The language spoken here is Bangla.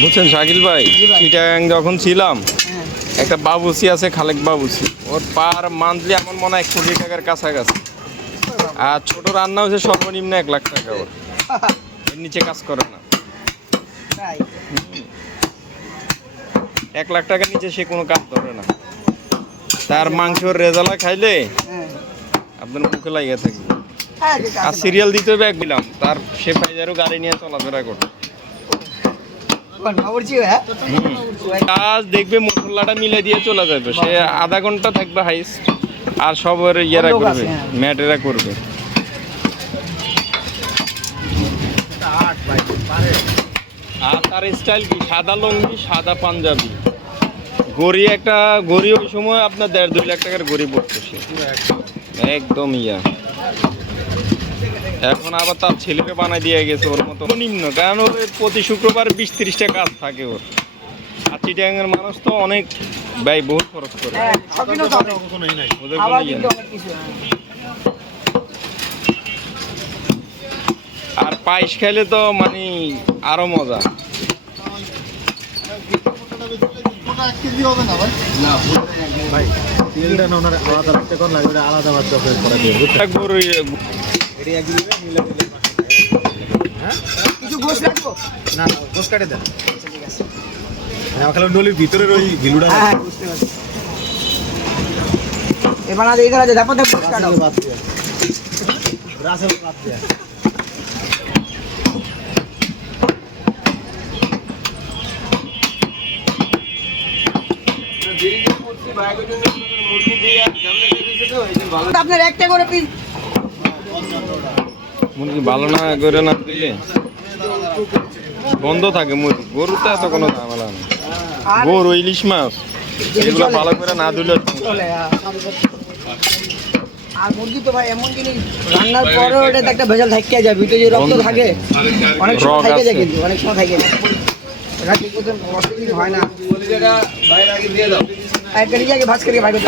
বুঝছেন শাকিল ভাই, চিটাগাং যখন ছিলাম একটা বাবুসি আছে, খালেক বাবুসি, ওর পার মান্থলি এমন মনে হয় 1 কোটি টাকার কাছাকাছি। আর ছোট রান্না হচ্ছে সর্বনিম্ন 1 লাখ টাকা, ওর এর নিচে কাজ করে না। 1 লাখ টাকার নিচে সে কোনো কাজ ধরে না। তার মাংসর রেজালা খাইলে আপনার মুখে লাগিয়ে থাকবে। আর সিরিয়াল দিতে হবে এক দিলাম, তার সে পাইজারও গাড়ি নিয়ে চলাফেরা করবে। কাজ দেখবে মশলাটা মিলে দিয়ে চলে যাবে, সে আধা ঘন্টা থাকবে হাইস্ট। আর সবার ইয়েরা করবে, ম্যাটেরা করবে। আর তার স্টাইল কি, সাদা লুঙ্গি, সাদা পাঞ্জাবি, গড়ি একটা গড়ি ওই সময় আপনার 1.5-2 লাখ টাকার গড়ি পড়তো সে, একদম ইয়া। এখন আবার তার ছেলেকে বানাই দিয়ে গেছে ওর মতো নিম্ন, কারণ ওর প্রতি শুক্রবার 20-30টা কাজ থাকে ওর। আর চিটাগাংয়ের মানুষ তো অনেক ব্যয়, বহুত খরচ করে। আর পায়েস খাইলে তো মানে আরো মজা। নলির ভিতরের ওই ভিলুটা আপনার একটা করে পিস মুরগি ভালো না করে না দিলে বন্ধ থাকে মুরগি। গরুতে এত কোনো ঝামেলা নেই। গরু, ইলিশ মাছ এগুলো ভালো করে না দিলে চলে। আর মুরগি তো ভাই এমন জিনিস, রান্নার পরেও এটা একটা ভেজাল থাকে যায়, ভিতরে যে রক্ত থাকে অনেক সময় থাকে যায়, কিন্তু অনেক সময় থাকে এটা ঠিক মতন হয় না। একটা নিজে আগে ভাজ করে বাইরে